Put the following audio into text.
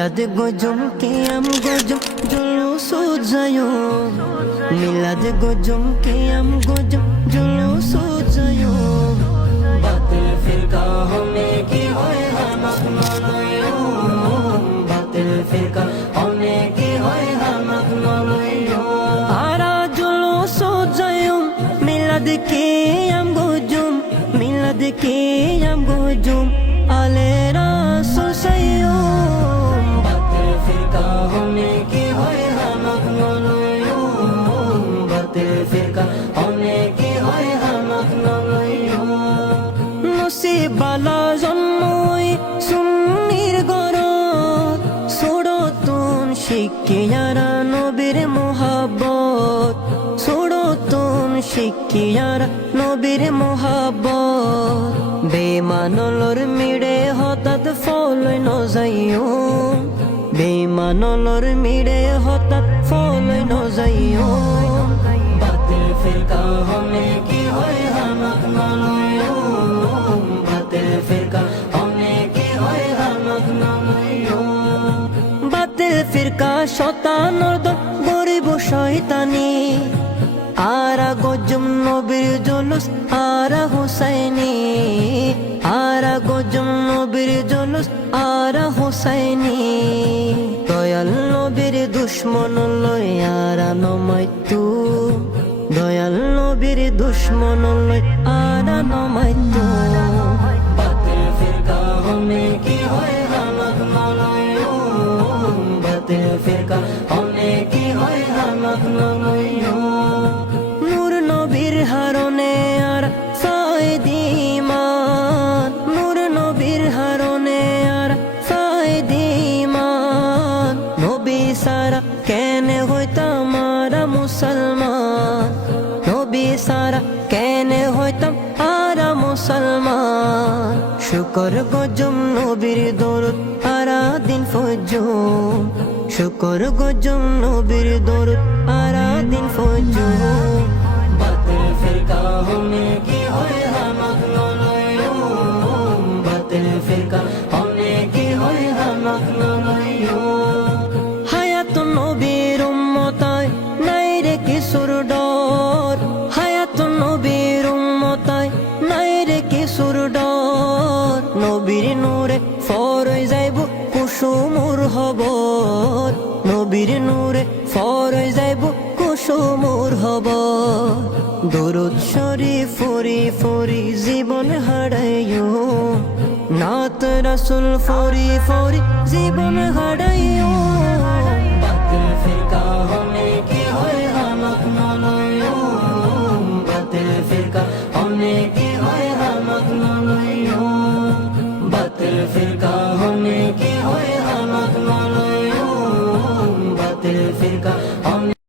মিলাদ গজম কিয়াম গজম জুলুস জায়ুম মিলাদ গজম কিয়াম গজম জুলুস জায়ুম বাতিল ফিরকা হমে কি হয় হামাক নয়ুম বাতিল ফিরকা হমে কি হয় হামাক নয়ুম আরা জুলুস জায়ুম মিলাদ কিয়াম গজম মিলাদ কিয়াম গজম আলে রাসূল সাইয়ুম বাতিল ফিরকা হমে কি হয় হামাক নয়ুম বাতিল ফিরকা হমে কি হয় হামাক নয়ুম নসিবালা জন্মই সুন্নির গরত ছোড়তুন শিকিয়ারা নবীর মোহাব্বত ছোড়তুন শিকিয়ারা নবীর মোহাব্বত বেমানলর মিড়ে হঠাৎ ফলই নজাইয়ুম বেমানলর মিড়ে হঠাৎ ফলই নজাইয়ুম বাতিল ফিরকা হমে কি হয় হামাক নয়ুম বাতিল ফিরকা হমে কি হয় হামাক নয়ুম বাতিল ফিরকা শতানর দল গরিব শয়তানি আরা গজম নবীর জুলুস আরা হুসাইনি আরা গজম নবীর জুলুস আরা হুসাইনি দয়াল নবীর দুশ্মন লই আরা নমাইতু দয়াল নবীর দুশ্মন লই আরা নমাইতু বাতিল ফিরকা হমে কি হয় হামাক নয়ুম বাতিল ফিরকা হমে কি হয় হামাক নয়ুম হারনে আর ফায়দিমান নূর নবীর হারনে আর ফায়দিমান নবী সারা কেনে হইতাম আরা মুসলমান নবী সারা কেনে হইতাম আরা মুসলমান শুকর গজম নবীর দরুদ আরা দিন ফজুম শুকর গজম নবীর দরুদ আরা দিন ফজুম বাতিল ফিরকা হমে কি হয় হামাক নয়ুম বাতিল ফিরকা হমে কি হয় হামাক নয়ুম হায়াত নবীর উম্মতায় নাই রে কিসুর ডর হায়াত নবীর উম্মতায় নাই রে কিসুর ডর নবীর নূরে ফরই যাইব কুসুমুর হবর নবীর নূরে ফরই যাইব কুসুমুর হবর দরুদ শরীফ ফরি ফরি জীবন হারাইও নাত রাসূল ফরি ফরি জীবন হারাইও বাতিল ফিরকা হমে কি হয় হামাক নয়ুম বাতিল ফিরকা হমে কি হয় হামাক নয়ুম বাতিল ফিরকা হমে কি হয় হামাক নয়ুম বাতিল ফিরকা